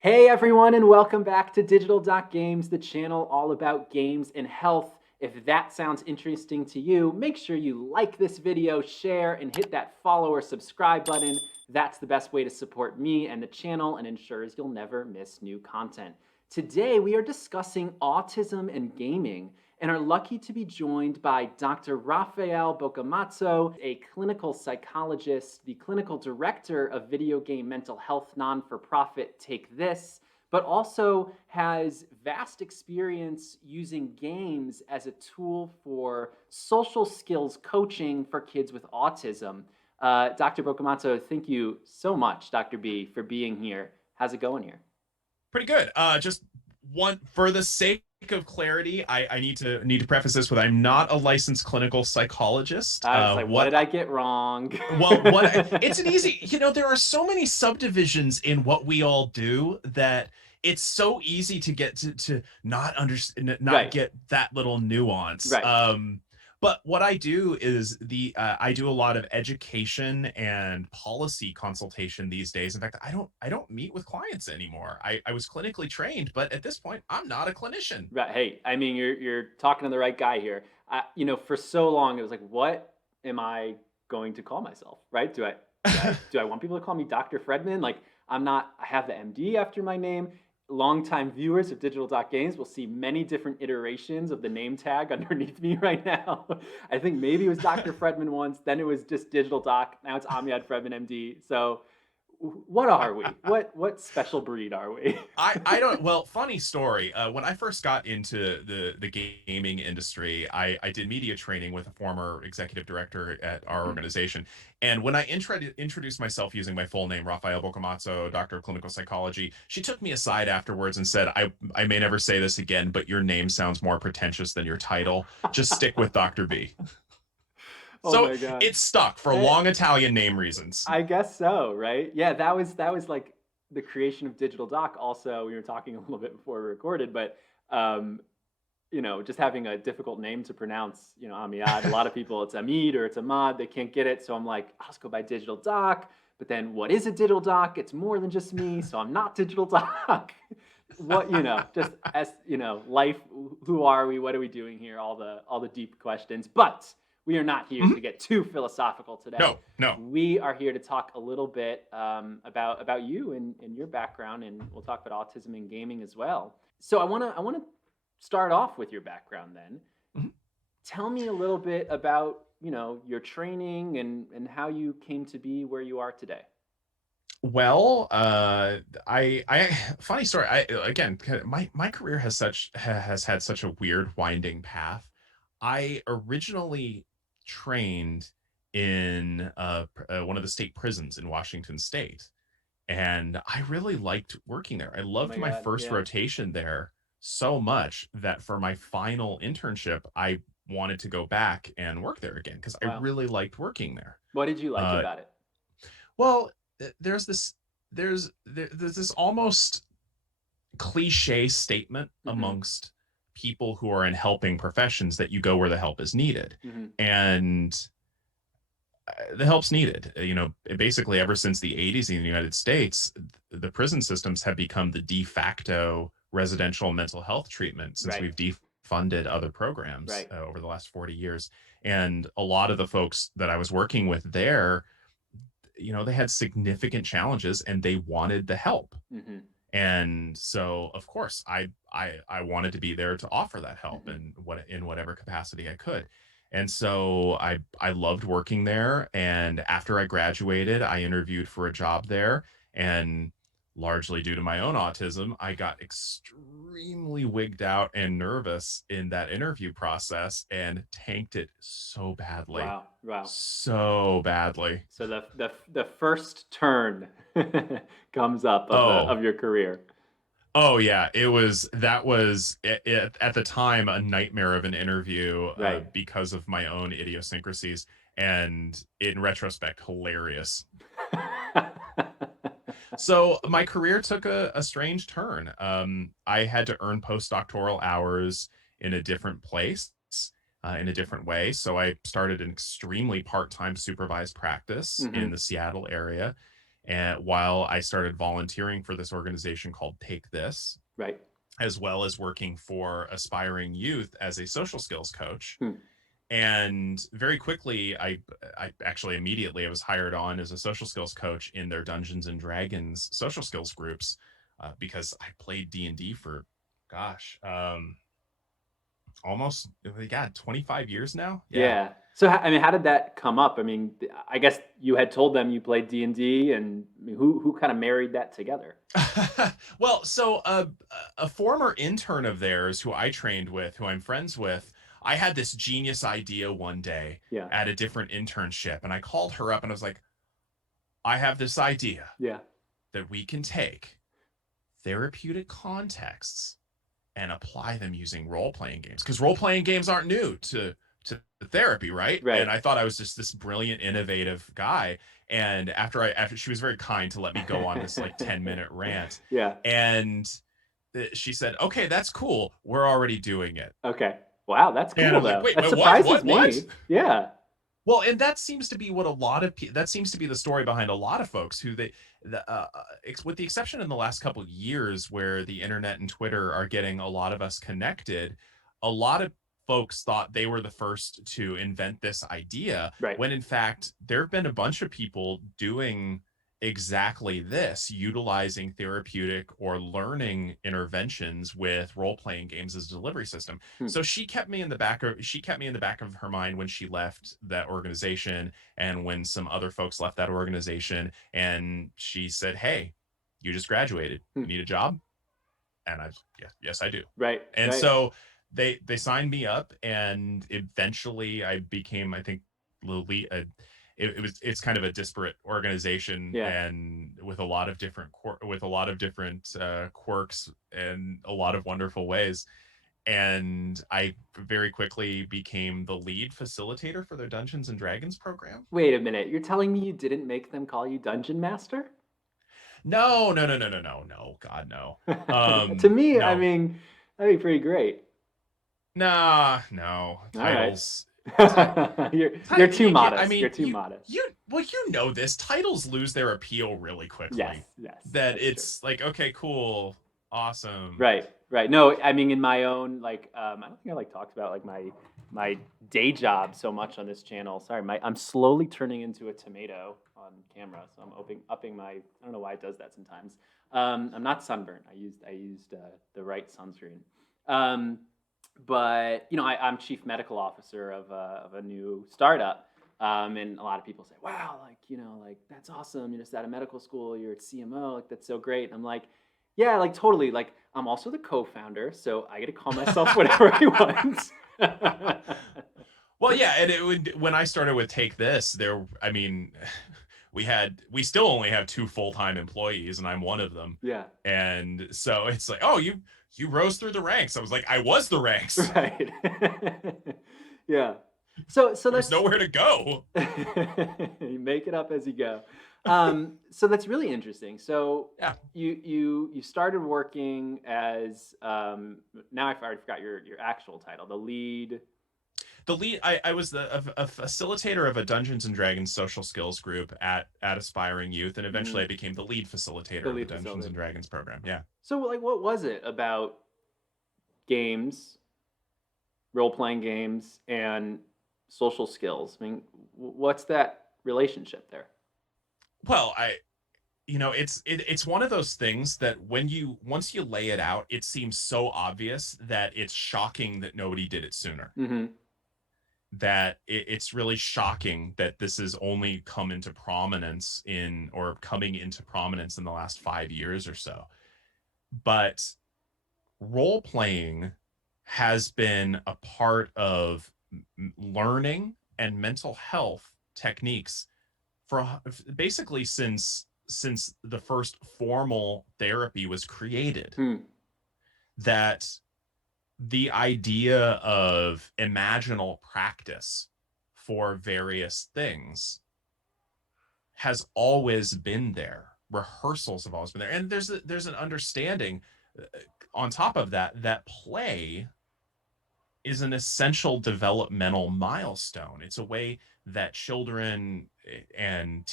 Hey everyone, and welcome back to Games, the channel all about games and health. If that sounds interesting to you, make sure you like this video, share, and hit that follow or subscribe button. That's the best way to support me and the channel and ensures you'll never miss new content. Today, we are discussing autism and gaming and are lucky to be joined by Dr. Raffael Boccamazzo, a clinical psychologist, the clinical director of video game mental health non-for-profit Take This, but also has vast experience using games as a tool for social skills coaching for kids with autism. Dr. Boccamazzo, thank you so much, Dr. B, for being here. How's it going here? Pretty good. Just one for the sake of clarity, I need to preface this with I'm not a licensed clinical psychologist. I was like, what did I get wrong? What it's an easy, there are so many subdivisions in what we all do that it's so easy to get to not understand, not Right, get that little nuance. right. But what I do is I do a lot of education and policy consultation these days. In fact, I don't meet with clients anymore. I was clinically trained, but at this point, I'm not a clinician. Right. Hey, I mean, you're talking to the right guy here. For so long, it was like, what am I going to call myself? Right? Do I want people to call me Dr. Fredman? Like, I'm not. I have the MD after my name. Longtime viewers of Digital Doc Games will see many different iterations of the name tag underneath me right now. I think maybe it was Dr. Fredman once, then it was just Digital Doc. Now it's Amiad Fredman MD. So, what are we? What special breed are we? I don't well, funny story. When I first got into the gaming industry, I did media training with a former executive director at our organization. And when I introduced myself using my full name, Raffael Boccamazzo, Doctor of Clinical Psychology, she took me aside afterwards and said, I may never say this again, but your name sounds more pretentious than your title. Just stick with Dr. B. Oh So my God. it stuck for Eh, long Italian name reasons. I guess so, right? Yeah, that was like the creation of Digital Doc. Also, we were talking a little bit before we recorded, but um, just having a difficult name to pronounce, Amiad. A lot of people, it's Amid or it's Ahmad. They can't get it, so I'm like, I'll just go by Digital Doc. But then, what is a Digital Doc? It's more than just me, so I'm not Digital Doc. Just as life. Who are we? What are we doing here? All the deep questions, but we are not here to Mhm. get too philosophical today. No, no. We are here to talk a little bit about you and your background, and we'll talk about autism and gaming as well. So I want to start off with your background then. Mhm. Tell me a little bit about your training and how you came to be where you are today. Well, funny story. Again, my career has had such a weird winding path. I originally trained in one of the state prisons in Washington State, and I really liked working there. I Oh loved my my God, first yeah. rotation there so much that for my final internship, I wanted to go back and work there again because I Wow. really liked working there. What did you like Uh, about it? well, there's there's this almost cliche statement Mm-hmm. amongst people who are in helping professions that you go where the help is needed. Mm-hmm. And the help's needed. Basically ever since the 80s in the United States, the prison systems have become the de facto residential mental health treatment since Right. we've defunded other programs Right. over the last 40 years. And a lot of the folks that I was working with there, they had significant challenges and they wanted the help. Mm-hmm. And so of course I wanted to be there to offer that help Mm-hmm. in whatever capacity I could. And so I loved working there, and after I graduated I interviewed for a job there, and largely due to my own autism I got extremely wigged out and nervous in that interview process and tanked it Wow. Wow. so badly. So the first turn comes up of the Oh, of your career. Oh yeah, that was at the time a nightmare of an interview Right. because of my own idiosyncrasies, and in retrospect, hilarious. So my career took a strange turn. I had to earn postdoctoral hours in a different place, in a different way. So I started an extremely part-time supervised practice Mm-hmm. in the Seattle area, and while I started volunteering for this organization called Take This, Right. as well as working for aspiring youth as a social skills coach. Hmm. And very quickly, I actually immediately I was hired on as a social skills coach in their Dungeons and Dragons social skills groups, because I played D&D for, gosh, almost, yeah, 25 years now. Yeah. Yeah. So, I mean, how did that come up? I mean, I guess you had told them you played D&D, and I mean, who kind of married that together? Well, so a former intern of theirs who I trained with, who I'm friends with, I had this genius idea one day Yeah. at a different internship, and I called her up and I was like, I have this idea Yeah. that we can take therapeutic contexts and apply them using role-playing games, because role-playing games aren't new to therapy, right? And Right. I thought I was just this brilliant, innovative guy. And after she was very kind to let me go on this like 10-minute rant, Yeah. and she said, okay, that's cool, we're already doing it. Okay. Wow, that's And cool I'm like, though. wait, That what surprises what what? me. Yeah. Well, and that seems to be what a lot of that seems to be the story behind a lot of folks who with the exception in the last couple of years where the internet and Twitter are getting a lot of us connected, a lot of folks thought they were the first to invent this idea, Right. when in fact there have been a bunch of people doing exactly this, utilizing therapeutic or learning interventions with role-playing games as a delivery system. Hmm. So she kept me in the back of her mind when she left that organization, and when some other folks left that organization, and she said, hey, you just graduated, Hmm. you need a job? And I, yes I do. Right. And Right. so they signed me up, and eventually I became, I think, Lily. It's kind of a disparate organization, Yeah. and with a lot of different quirks and a lot of wonderful ways. And I very quickly became the lead facilitator for their Dungeons and Dragons program. Wait a minute. You're telling me you didn't make them call you Dungeon Master? No, no, no, no, no, no, no, God, no. To me, I No, mean, that'd be pretty great. nah, no All right. titles. Ti- You're too I modest. You're mean, too modest. you know this. Titles lose their appeal really Yes, quickly. yes, That that's true. it's like, okay, cool, awesome. Right, right. No, I mean in my own like I don't think I like talked about like my day job so much on this channel. Sorry, I'm slowly turning into a tomato on camera, so I'm upping my I don't know why it does that sometimes. I'm not sunburned. I used the right sunscreen. Um, but you know, I'm chief medical officer of a new startup. And a lot of people say, "Wow, like you know, like that's awesome. You're just out of medical school. You're at CMO. Like that's so great." And I'm like, "Yeah, like totally. Like I'm also the co-founder, so I get to call myself whatever I want." Well, yeah, and it would, when I started with Take This, I mean, we still only have two full-time employees, and I'm one of them. Yeah. And so it's like, oh, you rose through the ranks. I was like, I was the ranks. Right. Yeah. So There's that's nowhere to go. you make it up as you go. So that's really interesting. So Yeah. you started working as now I already forgot your actual title, I was a facilitator of a Dungeons and Dragons social skills group at Aspiring Youth, and eventually I Mhm. became the lead The facilitator of the lead Dungeons facilitator. and Dragons program. Yeah. So like what was it about games, role-playing games, and social skills? I mean, what's that relationship there? Well, it's one of those things that once you lay it out, it seems so obvious that it's shocking that nobody did it sooner. Mm-hmm. That it's really shocking that this has only come into prominence coming into prominence in the last 5 years or so. But role playing has been a part of learning and mental health techniques for basically since the first formal therapy was created. Hmm. That the idea of imaginal practice for various things has always been there. Rehearsals have always been there, and there's an understanding on top of that play is an essential developmental milestone. It's a way that children and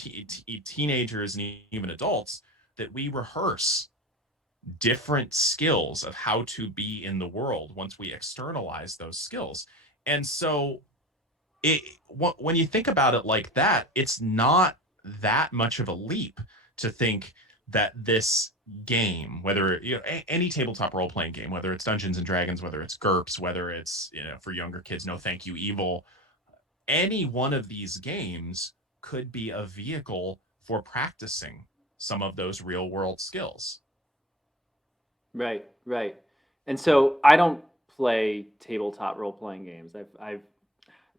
teenagers and even adults, that we rehearse different skills of how to be in the world once we externalize those skills. And so it when you think about it like that, it's not that much of a leap to think that this game, whether any tabletop role playing game, whether it's Dungeons and Dragons, whether it's GURPS, whether it's for younger kids, No Thank You Evil, any one of these games could be a vehicle for practicing some of those real world skills. Right, right. And so I don't play tabletop role playing games. I've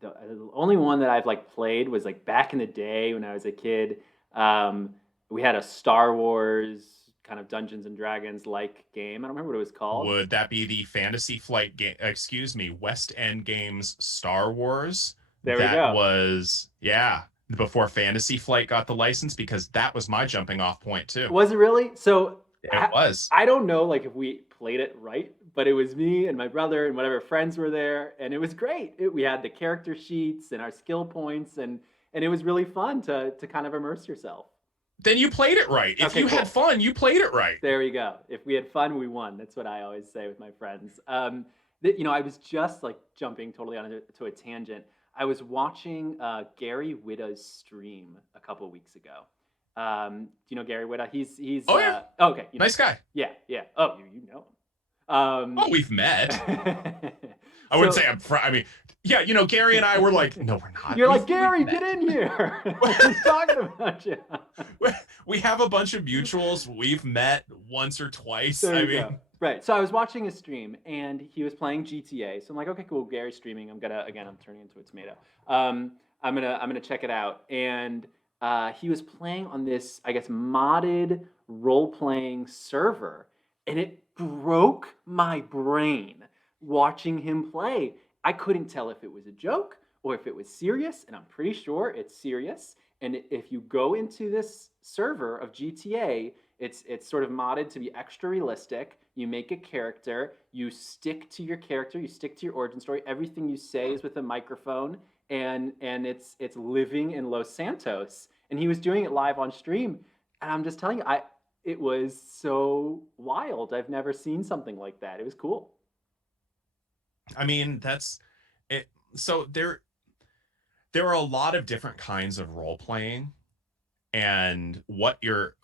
the only one that I've like played was like back in the day when I was a kid. Um, we had a Star Wars kind of Dungeons and Dragons like game. I don't remember what it was called. Would that be the Fantasy Flight game? Excuse me, West End Games Star Wars? There we That go. was, yeah, before Fantasy Flight got the license, because that was my jumping off point too. Was it really? So It was. I don't know like if we played it right, but it was me and my brother and whatever friends were there, and it was great. We had the character sheets and our skill points, and it was really fun to kind of immerse yourself. Then you played it right. If Okay, you cool. had fun, you played it right. There we go. If we had fun, we won. That's what I always say with my friends. I was just like jumping totally on to a tangent. I was watching Gary Whitta's stream a couple weeks ago. Do you know Gary Whitta? He's Oh yeah. Okay. Nice guy. Yeah, yeah. Oh, you know him. Oh, we've met. I So- wouldn't say I mean, yeah, Gary and I were like, no, we're not. You're like, Gary, get in here. He's talking about you. We have a bunch of mutuals. We've met once or twice. There I you mean, go. Right. So I was watching a stream and he was playing GTA. So I'm like, okay, cool. Gary's streaming. I'm turning into a tomato. I'm gonna check it out. And he was playing on this, I guess, modded role playing server, and it broke my brain watching him play. I couldn't tell if it was a joke or if it was serious, and I'm pretty sure it's serious. And if you go into this server of GTA, it's sort of modded to be extra realistic. You make a character, you stick to your character, you stick to your origin story. Everything you say is with a microphone, and it's living in Los Santos. And he was doing it live on stream, and I'm just telling you, it was so wild. I've never seen something like that. It was cool. I mean, that's it. So there are a lot of different kinds of role playing, and what you're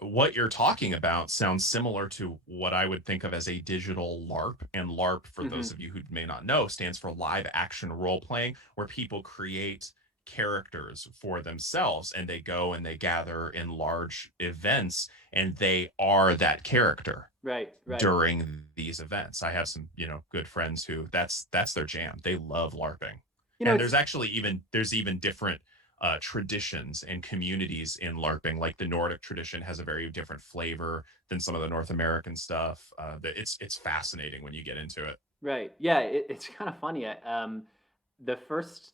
talking about sounds similar to what I would think of as a digital LARP. And LARP, for those of you who may not know, stands for live action role playing, where people create characters for themselves and they go and they gather in large events and they are that character Right. during these events. I have some, good friends who that's their jam. They love LARPing. And there's even different traditions and communities in LARPing. Like the Nordic tradition has a very different flavor than some of the North American stuff. It's fascinating when you get into it. Right. Yeah, it's kind of funny. The first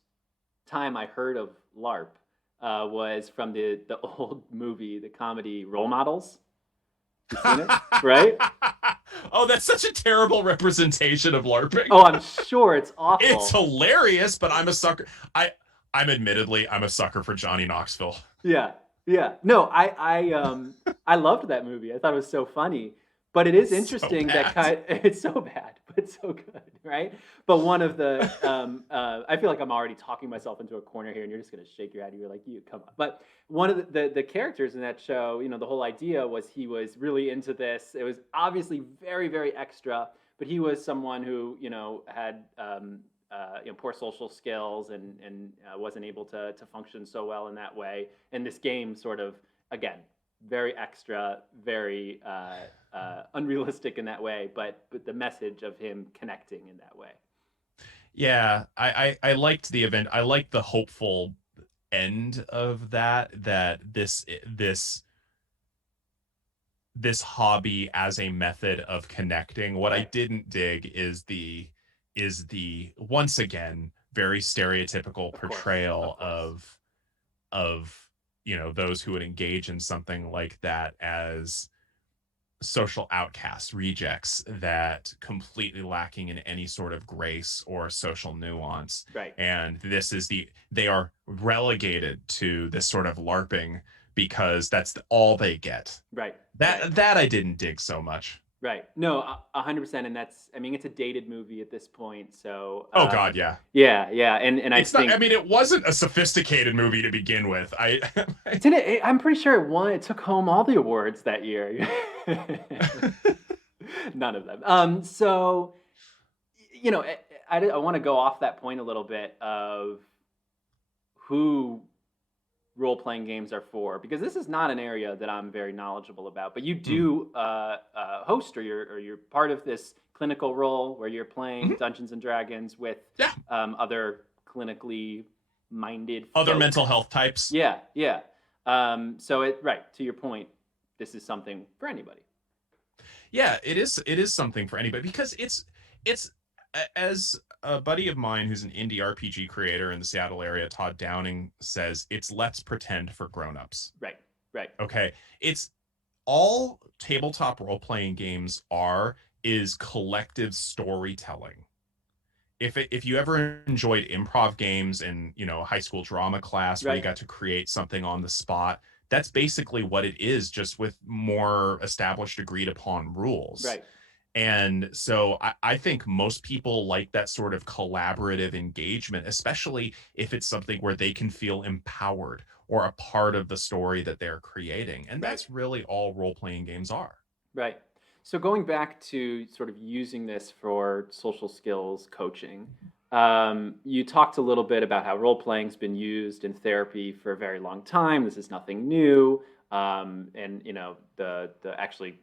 time I heard of LARP was from the old movie, the comedy Role Models. You seen it? Right? Oh, that's such a terrible representation of LARPing. Oh, I'm sure it's awful. It's hilarious, but I'm a sucker. I'm a sucker for Johnny Knoxville. Yeah, yeah. No, I loved that movie. I thought it was so funny. But it is interesting it's so bad, but so good, right? But one of the I feel like I'm already talking myself into a corner here, and you're just gonna shake your head. You're like, you come on. But one of the characters in that show, the whole idea was he was really into this. It was obviously very, very extra, but he was someone who had poor social skills and wasn't able to function so well in that way. And this game sort of, again, very extra, very unrealistic in that way, but the message of him connecting in that way. Yeah, I liked the event. I liked the hopeful end of that this hobby as a method of connecting. What I didn't dig is the once again very stereotypical portrayal of those who would engage in something like that as social outcasts, rejects that completely lacking in any sort of grace or social nuance. Right. And they are relegated to this sort of LARPing because that's all they get. Right. Right. That I didn't dig so much. Right. No, 100%. And that's, I mean, it's a dated movie at this point. So, Oh God, yeah. yeah, yeah. And I It's not, I think mean, it wasn't a sophisticated movie to begin with. didn't it, I'm pretty sure it won, it took home all the awards that year. None of them. So, you know, I want to go off that point a little bit of who role playing games are for, because this is not an area that I'm very knowledgeable about. But you Hmm. do host, or you're part of this clinical role where you're playing Mhm. Dungeons and Dragons with Yeah. other clinically minded Other folk. mental health types. Yeah, yeah. So it right to your point, this is something for anybody. Yeah, it is. It is something for anybody because it's as a buddy of mine who's an indie RPG creator in the Seattle area, Todd Downing, says, it's let's pretend for grown-ups. Right, right, Okay. It's all tabletop role-playing games are is collective storytelling. If you ever enjoyed improv games in, high school drama class where you right, got to create something on the spot, that's basically what it is, just with more established, agreed upon rules. right, And so I think most people like that sort of collaborative engagement, especially if it's something where they can feel empowered or a part of the story that they're creating. And right. that's really all role playing games are. Right. So going back to sort of using this for social skills coaching, you talked a little bit about how role playing's been used in therapy for a very long time. This is nothing new, and you know the actually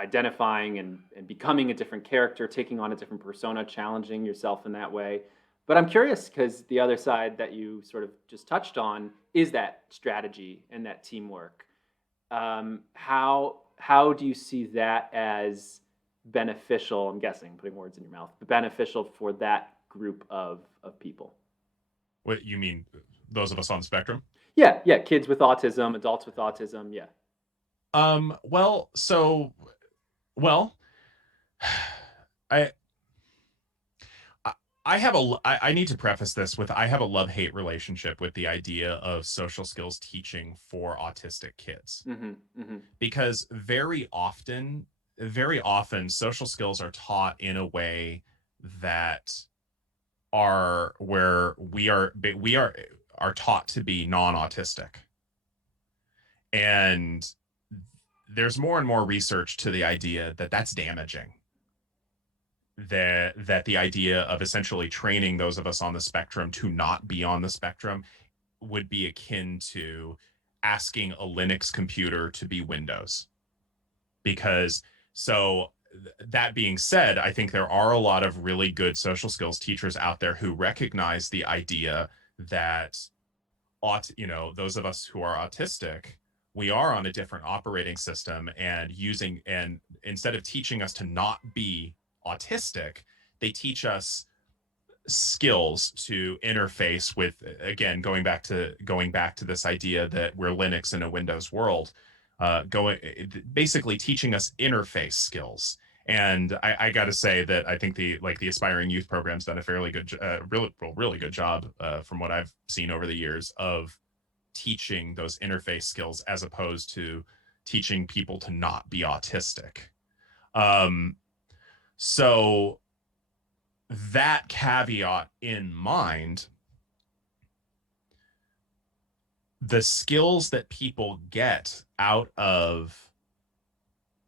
identifying and becoming a different character, taking on a different persona, challenging yourself in that way. But I'm curious because the other side that you sort of just touched on is that strategy and that teamwork. How do you see that as beneficial? I'm guessing, putting words in your mouth, but beneficial for that group of people. What you mean, those of us on the spectrum? Yeah, yeah, kids with autism, adults with autism. Yeah, Well, well, I I have I need to preface this with I have a love-hate relationship with the idea of social skills teaching for autistic kids hmm hmm because very often social skills are taught in a way that are where we are taught to be non-autistic. And there's more and more research to the idea that that's damaging, that the idea of essentially training those of us on the spectrum to not be on the spectrum would be akin to asking a Linux computer to be Windows. Because so that being said, I think there are a lot of really good social skills teachers out there who recognize the idea that those of us who are autistic, we are on a different operating system, and instead of teaching us to not be autistic, they teach us skills to interface with, again, going back to this idea that we're Linux in a Windows world, going basically teaching us interface skills. And I got to say that I think the aspiring youth program's done a fairly good, really good job, from what I've seen over the years, of teaching those interface skills as opposed to teaching people to not be autistic. Um, so that caveat in mind, the skills that people get out of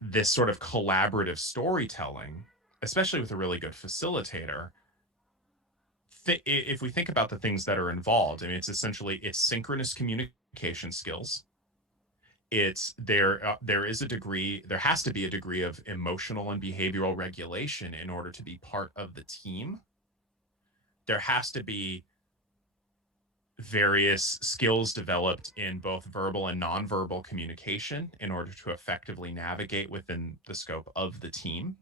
this sort of collaborative storytelling, especially with a really good facilitator, if we think about the things that are involved, I mean, it's synchronous communication skills. There has to be a degree of emotional and behavioral regulation in order to be part of the team. There has to be various skills developed in both verbal and nonverbal communication in order to effectively navigate within the scope of the team.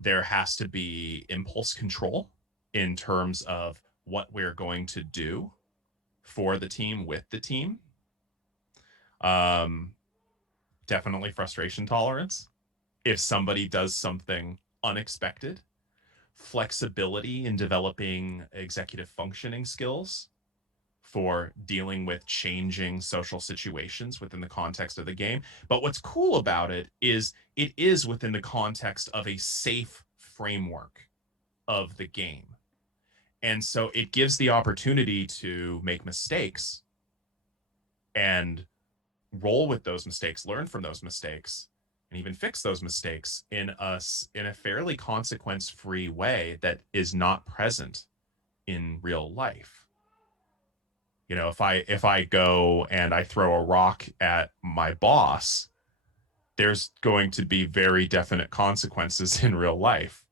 There has to be impulse control in terms of what we're going to do for the team with the team. Um, Definitely frustration tolerance. if somebody does something unexpected, flexibility in developing executive functioning skills for dealing with changing social situations within the context of the game. But what's cool about it is within the context of a safe framework of the game. And so it gives the opportunity to make mistakes and roll with those mistakes, learn from those mistakes, and even fix those mistakes in a fairly consequence-free way that is not present in real life. You know, if I go and I throw a rock at my boss, there's going to be very definite consequences in real life.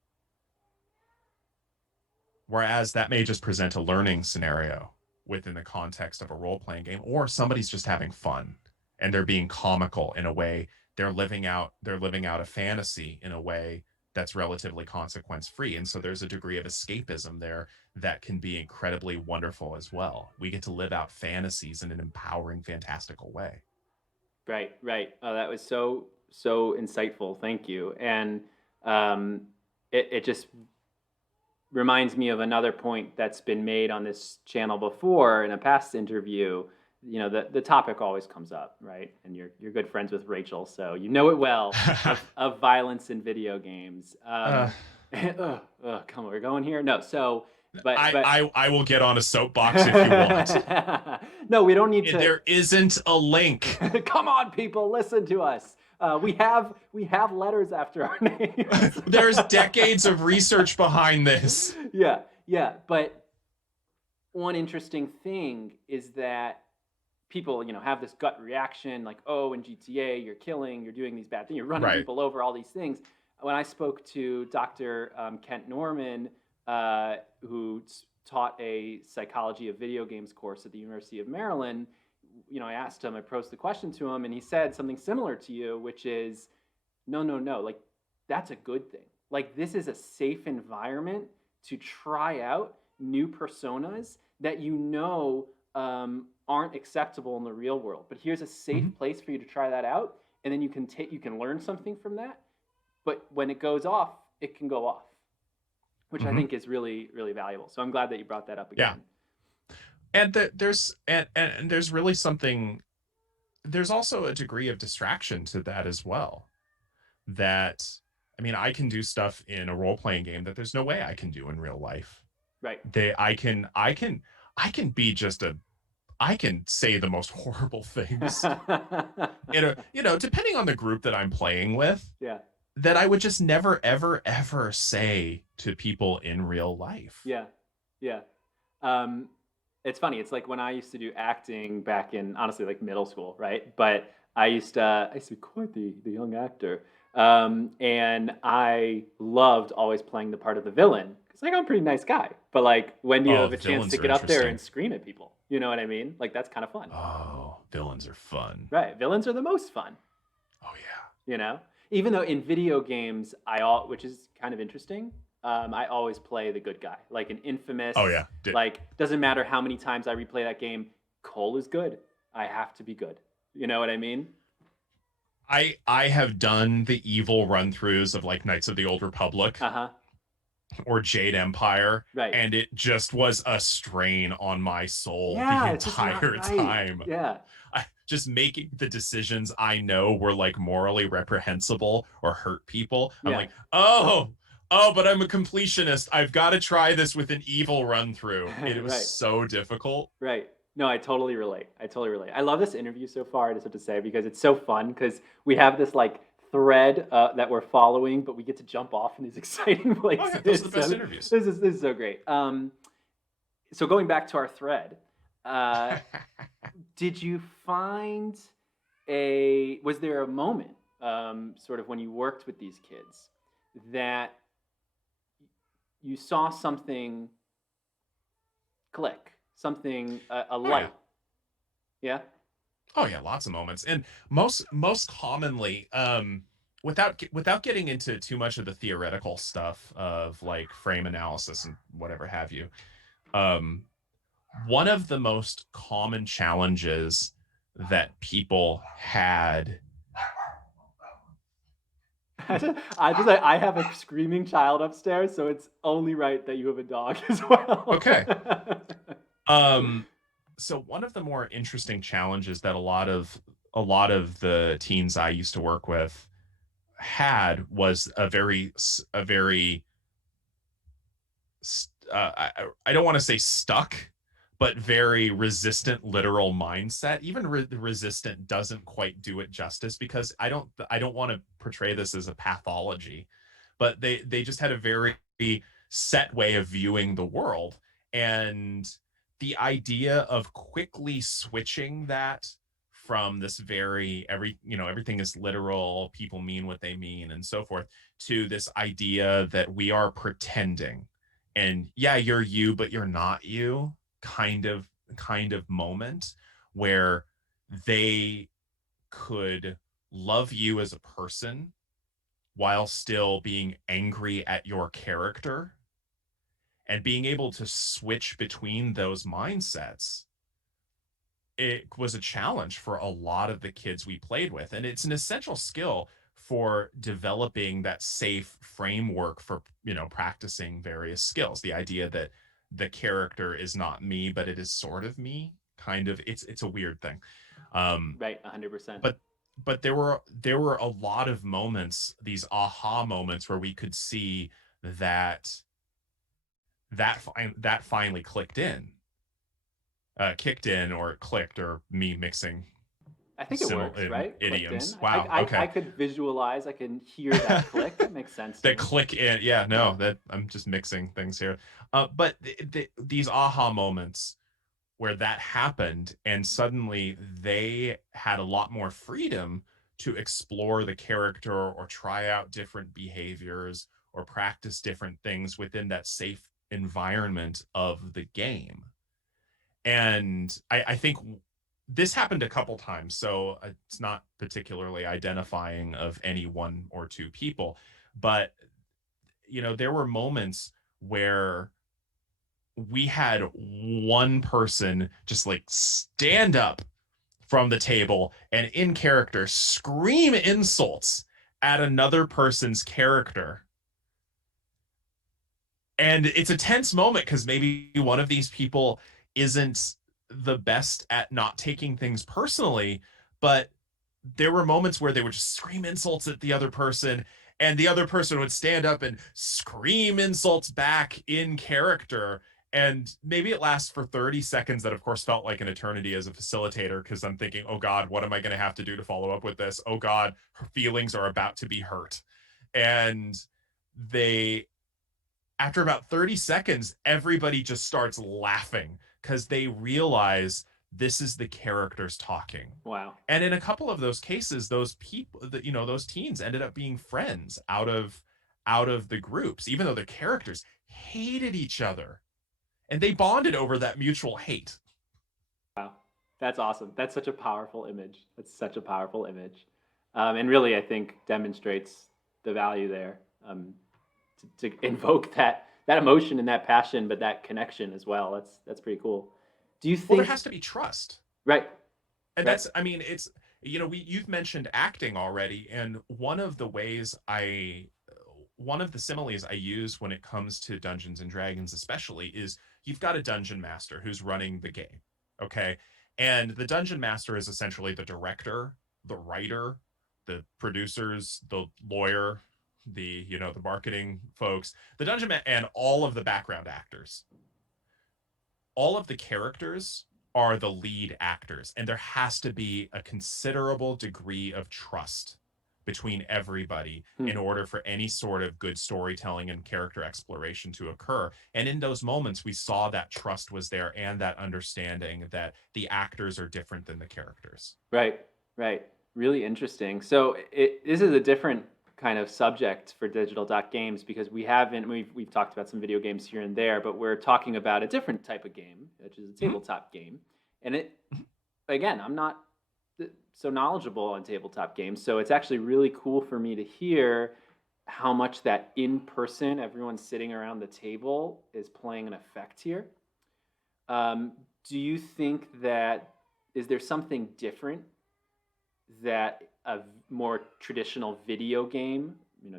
Whereas that may just present a learning scenario within the context of a role-playing game, or somebody's just having fun and they're being comical in a way, they're living out a fantasy in a way that's relatively consequence-free. And so there's a degree of escapism there that can be incredibly wonderful as well. We get to live out fantasies in an empowering, fantastical way. Right, right. Oh, that was so insightful. Thank you. And it just reminds me of another point that's been made on this channel before in a past interview. You know, the topic always comes up, right? And you're good friends with Rachel, so you know it well, of violence in video games. Come on, we're going here. No, so I will get on a soapbox if you want. No, we don't need to. There isn't a link. Come on, people, listen to us. We have letters after our names. There's decades of research behind this. Yeah, yeah. But one interesting thing is that people, you know, have this gut reaction, like, oh, in GTA, you're killing, you're doing these bad things, you're running people over, all these things. When I spoke to Dr. Kent Norman, who taught a psychology of video games course at the University of Maryland, you know, I asked him, I posed the question to him, and he said something similar to you, which is, no, like, that's a good thing. Like, this is a safe environment to try out new personas that you know aren't acceptable in the real world. But here's a safe place for you to try that out, and then you can learn something from that. But when it goes off, it can go off, which I think is really, really valuable. So I'm glad that you brought that up again. Yeah. And there's really something, there's also a degree of distraction to that as well. That, I mean, I can do stuff in a role-playing game that there's no way I can do in real life. Right. I can be just I can say the most horrible things. You know, depending on the group that I'm playing with. Yeah. That I would just never, ever, ever say to people in real life. Yeah. Yeah. It's funny. It's like when I used to do acting back in, honestly, like middle school, right? But I used to be quite the young actor. And I loved always playing the part of the villain. Because like, I'm a pretty nice guy. But like, when do you have a chance to get up there and scream at people? You know what I mean? Like, that's kind of fun. Oh, villains are fun. Right. Villains are the most fun. Oh, yeah. You know? Even though in video games, which is kind of interesting, I always play the good guy. Like in Infamous. Oh, yeah. Like, doesn't matter how many times I replay that game, Cole is good. I have to be good. You know what I mean? I have done the evil run-throughs of like Knights of the Old Republic. Or Jade Empire. Right. And it just was a strain on my soul the entire time. Yeah. Just making the decisions I know were like morally reprehensible or hurt people. I'm like, oh, but I'm a completionist. I've got to try this with an evil run through. It was so difficult. Right. No, I totally relate. I love this interview so far, I just have to say, because it's so fun because we have this like thread that we're following, but we get to jump off in these exciting places. Oh, yeah, those are the best interviews. This is so great. So going back to our thread, did you find was there a moment sort of when you worked with these kids that you saw something click, something, a light? Yeah. Oh yeah, lots of moments. And most commonly, without getting into too much of the theoretical stuff of like frame analysis and whatever have you, one of the most common challenges that people had I have a screaming child upstairs, so it's only right that you have a dog as well. Okay. Um, so one of the more interesting challenges that a lot of the teens I used to work with had was a very I don't want to say stuck, but very resistant literal mindset. Even resistant doesn't quite do it justice, because I don't want to portray this as a pathology, but they just had a very set way of viewing the world. And the idea of quickly switching that from this very everything is literal, people mean what they mean and so forth, to this idea that we are pretending, and yeah, you're you but you're not you, kind of moment, where they could love you as a person while still being angry at your character, and being able to switch between those mindsets. It was a challenge for a lot of the kids we played with, and it's an essential skill for developing that safe framework for practicing various skills. The idea that the character is not me but it is sort of me, kind of, it's a weird thing. Right, 100%. But there were a lot of moments, these aha moments, where we could see that that finally kicked in, or clicked, or me mixing I think it similar works, right? Clicked in. idioms. Wow. I Okay. could visualize, I can hear that click. That makes sense to That me. click in. Yeah, Yeah. no, that I'm just mixing things here. But these aha moments where that happened, and suddenly they had a lot more freedom to explore the character, or try out different behaviors, or practice different things within that safe environment of the game. And I think this happened a couple times, so it's not particularly identifying of any one or two people, but there were moments where we had one person just like stand up from the table and in character scream insults at another person's character. And it's a tense moment because maybe one of these people isn't the best at not taking things personally, but there were moments where they would just scream insults at the other person, and the other person would stand up and scream insults back in character. And maybe it lasts for 30 seconds. That, of course, felt like an eternity as a facilitator, because I'm thinking, oh God, what am I going to have to do to follow up with this? Oh God, her feelings are about to be hurt. And they after about 30 seconds, everybody just starts laughing because they realize this is the characters talking. Wow. And in a couple of those cases, those people, those teens ended up being friends out of the groups, even though their characters hated each other, and they bonded over that mutual hate. Wow. That's awesome. That's such a powerful image. That's such a powerful image. And really, I think demonstrates the value there, to invoke that emotion and that passion, but that connection as well. That's pretty cool. Do you Well, there think? has to be trust. Right, And right. that's, I mean, it's, you've mentioned acting already, and one of the similes I use when it comes to Dungeons and Dragons especially is, you've got a dungeon master who's running the game. Okay. And the dungeon master is essentially the director, the writer, the producers, the lawyer, the marketing folks, and all of the background actors. All of the characters are the lead actors, and there has to be a considerable degree of trust between everybody Hmm. in order for any sort of good storytelling and character exploration to occur. And in those moments, we saw that trust was there, and that understanding that the actors are different than the characters. Right, right. Really interesting. So this is a different kind of subject for digital dot games, because we've talked about some video games here and there, but we're talking about a different type of game, which is a Mhm. tabletop game. And it again, I'm not so knowledgeable on tabletop games, so it's actually really cool for me to hear how much that in person, everyone sitting around the table, is playing an effect here. Um, do you think that is there something different that a more traditional video game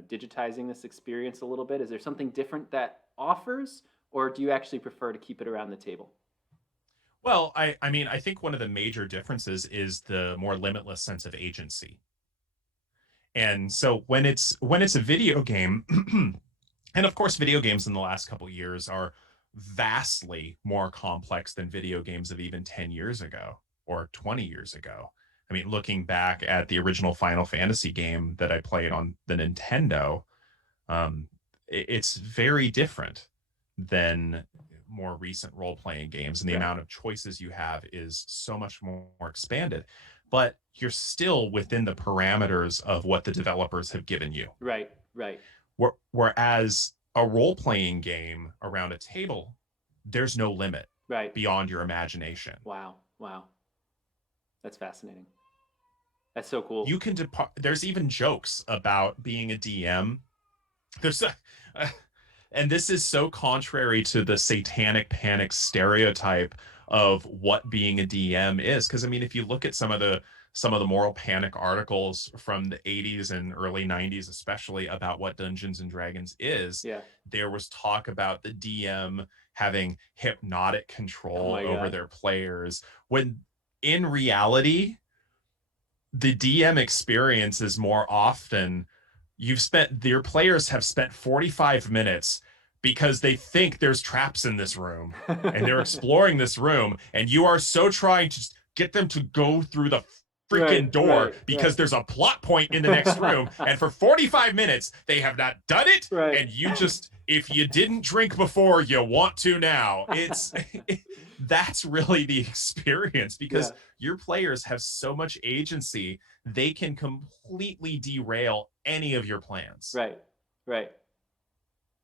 digitizing this experience a little bit? Is there something different that offers, or do you actually prefer to keep it around the table? Well, I mean, I think one of the major differences is the more limitless sense of agency. And so when it's a video game, and of course, video games in the last couple of years are vastly more complex than video games of even 10 years ago or 20 years ago. I mean, looking back at the original Final Fantasy game that I played on the Nintendo, um, it's very different than more recent role-playing games, and the Right. amount of choices you have is so much more expanded, but you're still within the parameters of what the developers have given you. Right. Right. Whereas a role-playing game around a table, there's no limit Right. beyond your imagination. Wow. Wow. That's fascinating. That's so cool. You can depart. There's even jokes about being a DM. There's a, and this is so contrary to the satanic panic stereotype of what being a DM is. Because I mean, if you look at some of the moral panic articles from the 80s and early 90s, especially about what Dungeons and Dragons is, Yeah. there was talk about the DM having hypnotic Oh control my over God. their players, when in reality, the DM experience is more often your players have spent 45 minutes because they think there's traps in this room and they're exploring this room, and you are so trying to get them to go through the Right. freaking door Right. because Right. there's a plot point in the next room, and for 45 minutes they have not done it, Right. and you just, if you didn't drink before, you want to now. It's that's really the experience, because Yeah. your players have so much agency, they can completely derail any of your plans. Right. Right.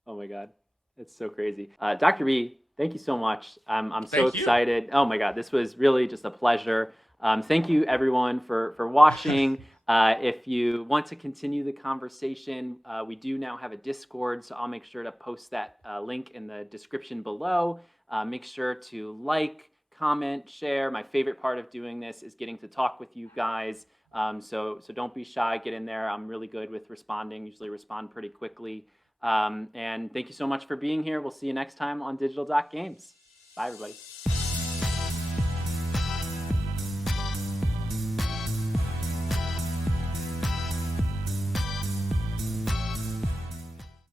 Oh my God. It's so crazy. Dr. B, thank you so much. I'm so Thank you. excited. Oh my God, this was really just a pleasure. Thank you everyone for watching. If you want to continue the conversation, we do now have a Discord, so I'll make sure to post that link in the description below. Make sure to like, comment, share. My favorite part of doing this is getting to talk with you guys. So don't be shy. Get in there. I'm really good with responding. Usually respond pretty quickly. And thank you so much for being here. We'll see you next time on Digital Games. Bye, everybody.